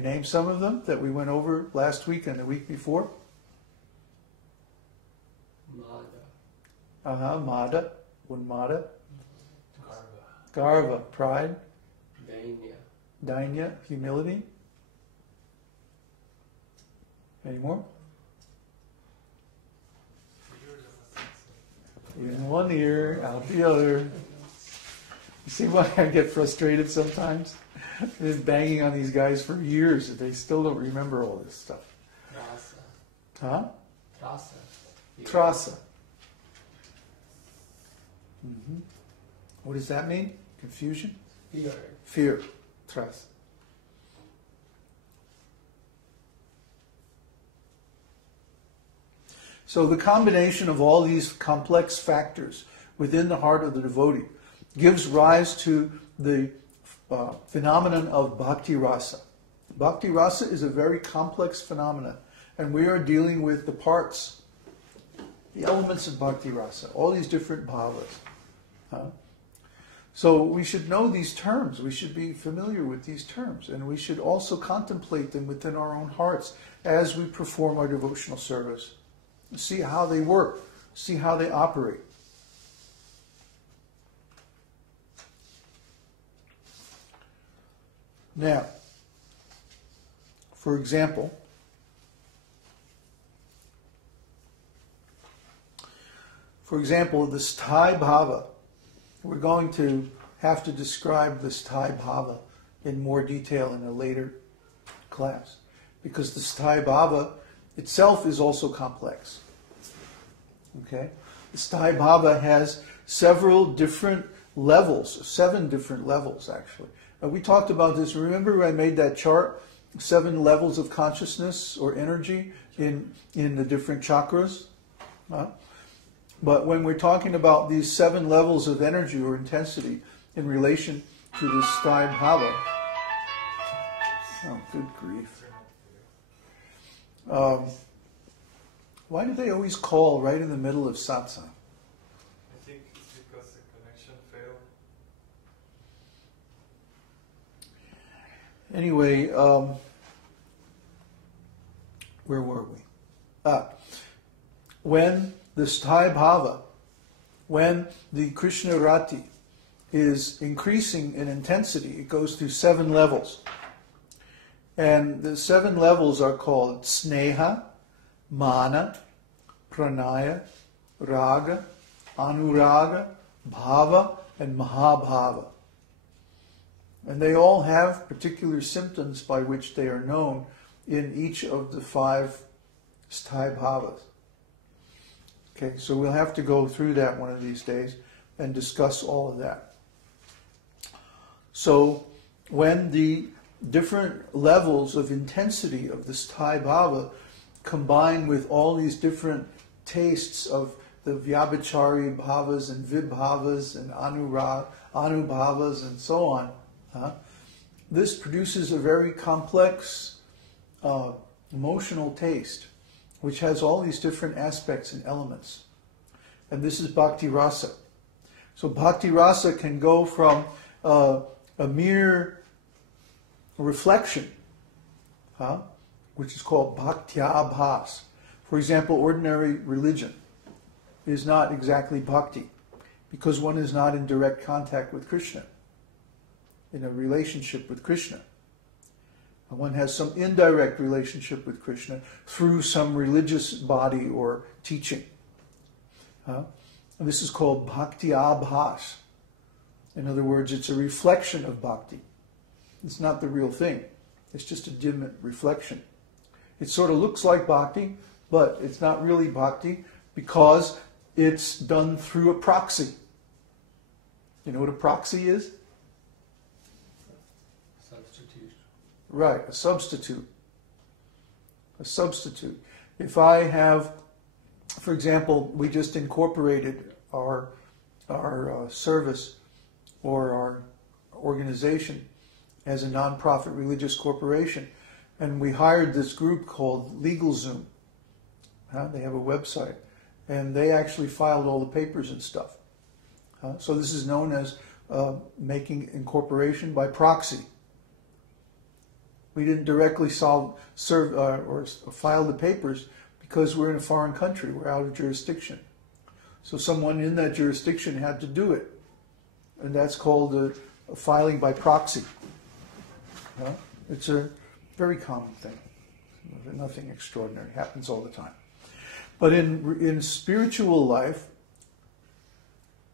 Name some of them that we went over last week and the week before. Mada, Unmada. Garva, pride. Dainya, humility. Any more? In one ear, out the other. You see why I get frustrated sometimes? I've been banging on these guys for years and they still don't remember all this stuff. Huh? Trasa. What does that mean? Confusion? Fear. Trasa. So the combination of all these complex factors within the heart of the devotee gives rise to the phenomenon of bhakti-rasa. Bhakti-rasa is a very complex phenomenon, and we are dealing with the parts, the elements of bhakti-rasa, all these different bhavas. So we should know these terms, we should be familiar with these terms, and we should also contemplate them within our own hearts as we perform our devotional service. See how they work, see how they operate. Now, for example, the Sthāyi-bhāva. We're going to have to describe the Sthāyi-bhāva in more detail in a later class, because the Sthāyi-bhāva itself is also complex. Okay? The Sthāyi-bhāva has several different levels, 7 different levels actually. We talked about this. Remember I made that chart, 7 levels of consciousness or energy in the different chakras? But when we're talking about these 7 levels of energy or intensity in relation to the Sthāyi-bhāva, oh, good grief. Why do they always call right in the middle of satsang? I think it's because the connection failed. Anyway, where were we? When the Sthāyi-bhāva, when the mukhya-rati is increasing in intensity, it goes through 7 levels. And the 7 levels are called sneha, mana, pranaya, raga, anuraga, bhava, and mahabhava. And they all have particular symptoms by which they are known in each of the 5 Sthāyi-bhavas. Okay, so we'll have to go through that one of these days and discuss all of that. So when the different levels of intensity of the Sthāyi-bhāva combine with all these different tastes of the vyabhichari bhavas and vibhavas and anubhavas and so on, this produces a very complex emotional taste, which has all these different aspects and elements. And this is bhakti-rasa. So bhakti-rasa can go from a mere reflection, which is called bhakti-abhas. For example, ordinary religion is not exactly bhakti, because one is not in direct contact with Krishna, in a relationship with Krishna. And one has some indirect relationship with Krishna through some religious body or teaching. And this is called bhakti-abhas. In other words, it's a reflection of bhakti. It's not the real thing. It's just a dim reflection. It sort of looks like bhakti, but it's not really bhakti because it's done through a proxy. You know what a proxy is? Substitute. Right, a substitute. A substitute. If I have, for example, we just incorporated our service or our organization as a non-profit religious corporation, and we hired this group called LegalZoom. They have a website, and they actually filed all the papers and stuff. So this is known as making incorporation by proxy. We didn't directly serve or file the papers because we're in a foreign country. We're out of jurisdiction. So someone in that jurisdiction had to do it. And that's called a filing by proxy. It's a very common thing. Nothing extraordinary. It happens all the time. But in spiritual life,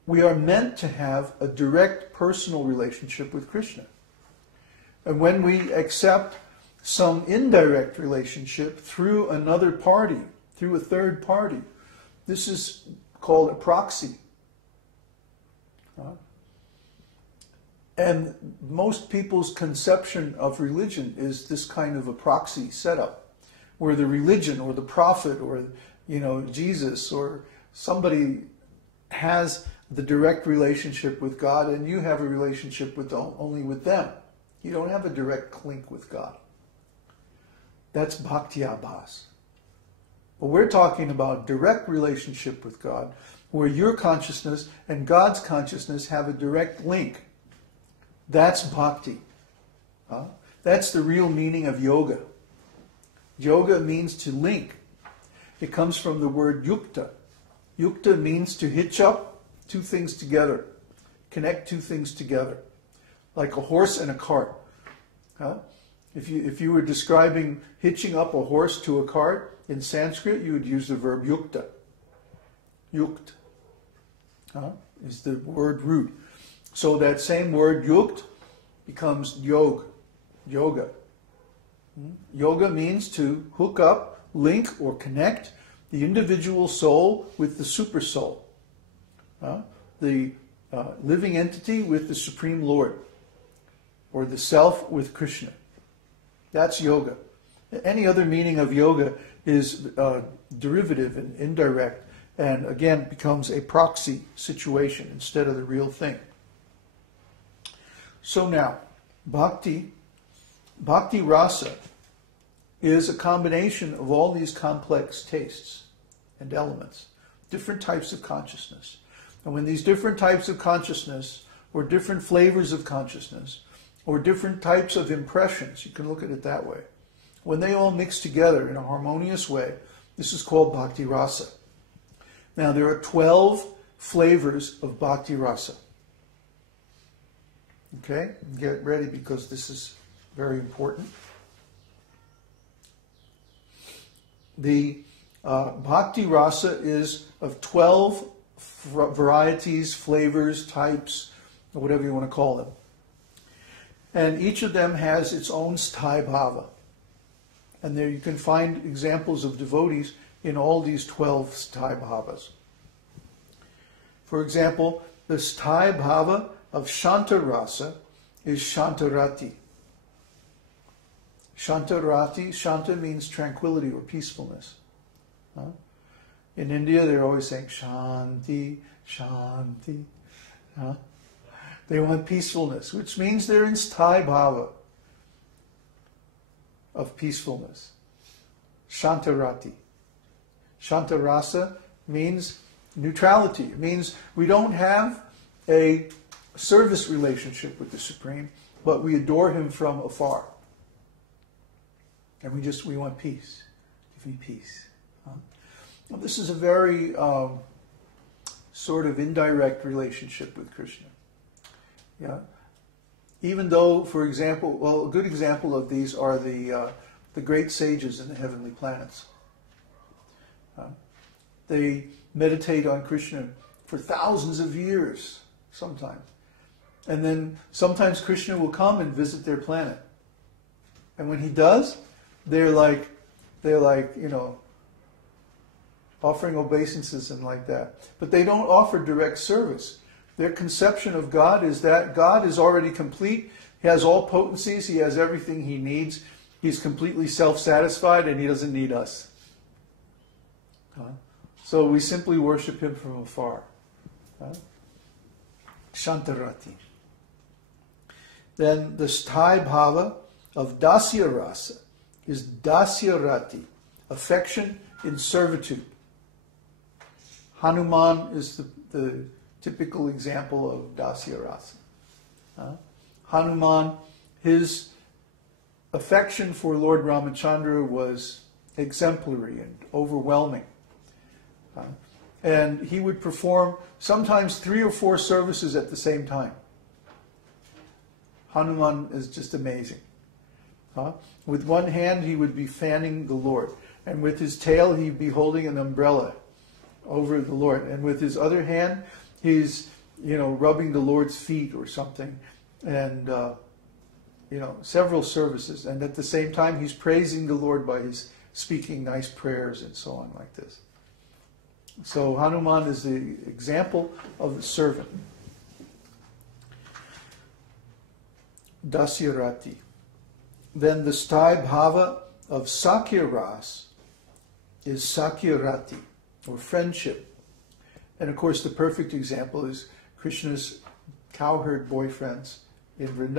we are meant to have a direct personal relationship with Krishna. And when we accept some indirect relationship through another party, through a third party, this is called a proxy. And most people's conception of religion is this kind of a proxy setup, where the religion or the prophet or Jesus or somebody has the direct relationship with God, and you have a relationship only with them. You don't have a direct link with God. That's bhakti-abhas. But we're talking about direct relationship with God, where your consciousness and God's consciousness have a direct link. That's bhakti. That's the real meaning of yoga. Yoga means to link. It comes from the word yukta. Yukta means to hitch up two things together, connect two things together, like a horse and a cart. If you were describing hitching up a horse to a cart, in Sanskrit you would use the verb yukta. Yukt is the word root. So that same word yukt becomes yoga. Yoga means to hook up, link, or connect the individual soul with the super soul. The living entity with the Supreme Lord, or the self with Krishna. That's yoga. Any other meaning of yoga is derivative and indirect, and again becomes a proxy situation instead of the real thing. So now, bhakti-rasa is a combination of all these complex tastes and elements, different types of consciousness. And when these different types of consciousness, or different flavors of consciousness, or different types of impressions, you can look at it that way, when they all mix together in a harmonious way, this is called bhakti-rasa. Now there are 12 flavors of bhakti-rasa. Okay, get ready because this is very important. The bhakti-rasa is of 12 varieties, flavors, types, or whatever you want to call them. And each of them has its own Sthāyi-bhāva. And there you can find examples of devotees in all these 12 Sthāyi-bhāvas. For example, the Sthāyi-bhāva of śānta rasa is śānta-rati. Śānta-rati, śānta means tranquility or peacefulness. In India, they're always saying shanti, shanti. They want peacefulness, which means they're in Sthāyi-bhāva of peacefulness. Śānta-rati. Śānta-rasa means neutrality. It means we don't have a service relationship with the Supreme, but we adore Him from afar. And we want peace. Give me peace. Well, this is a very sort of indirect relationship with Krishna. Yeah. Even though, for example, a good example of these are the great sages in the heavenly planets. They meditate on Krishna for thousands of years, sometimes. And then sometimes Krishna will come and visit their planet. And when He does, they're like, offering obeisances and like that. But they don't offer direct service. Their conception of God is that God is already complete. He has all potencies. He has everything He needs. He's completely self-satisfied and He doesn't need us. So we simply worship Him from afar. Śānta-rati. Then the Sthāyi-bhāva of dāsya rasa is dāsya-rati, affection in servitude. Hanuman is the typical example of dāsya rasa. Hanuman, his affection for Lord Ramachandra was exemplary and overwhelming. And he would perform sometimes 3 or 4 services at the same time. Hanuman is just amazing. With one hand he would be fanning the Lord, and with his tail he'd be holding an umbrella over the Lord, and with his other hand he's rubbing the Lord's feet or something, and several services, and at the same time he's praising the Lord by his speaking nice prayers and so on like this. So Hanuman is the example of the servant. Dāsya-rati. Then the Sthāyi-bhāva of sakhya-rasa is mukhya-rati, or friendship. And of course the perfect example is Krishna's cowherd boyfriends in Vrindavan.